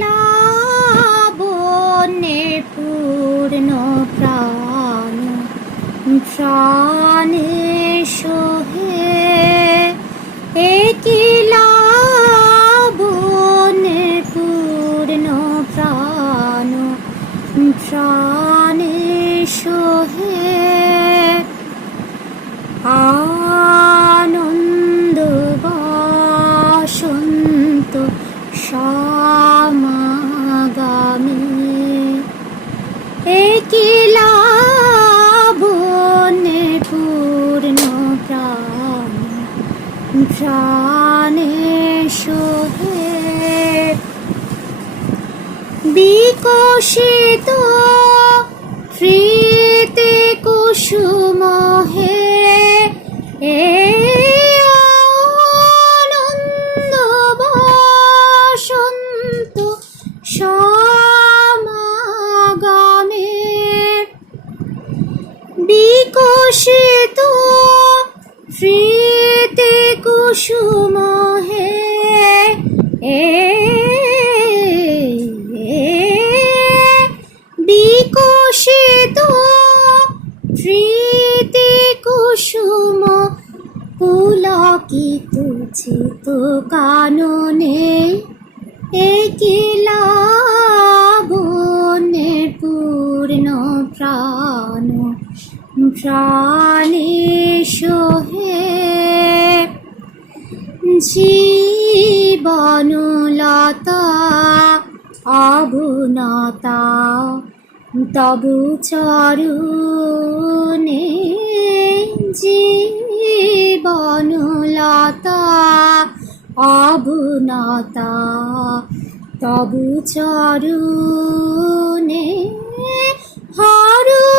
লাবণ্যের পূর্ণ প্রাণ প্রাণে সোহে একই লাবণ্যের পূর্ণ প্রাণ প্রাণে সোহে আনন্দ প্রাণে সোহে বিকশিত প্রীতি কুসুম হে আনন্দ বসন্ত সমাগামে বিকশিত কুসুম হে এ, বিকশিত প্রীতি কুসুম পুলকিত চিত কাননে। একিলা বনের পূর্ণ প্রাণ, প্রাণে সোহে জীবনলতা অবনতা তবু চরুণে জীবনলতা অবনতা তবু চরুণে হরষ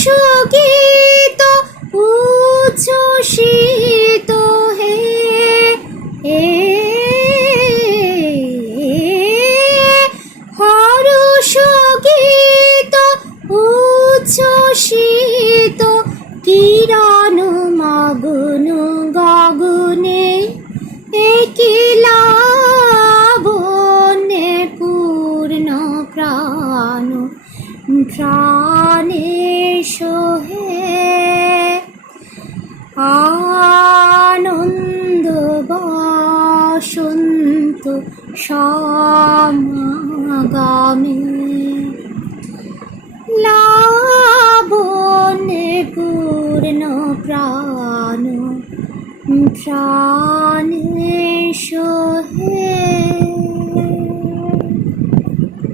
হরষ গীত উচ্ছ্বসিত, হে এ হরষ গীত উচ্ছ্বসিত, কিরণ মগুন গগুনে একিলা বনে পূর্ণ প্রাণ। প্রাণে সোহে আনন্দ বসন্ত সমাগামী। লাবণে পূর্ণ প্রাণ প্রাণে সোহে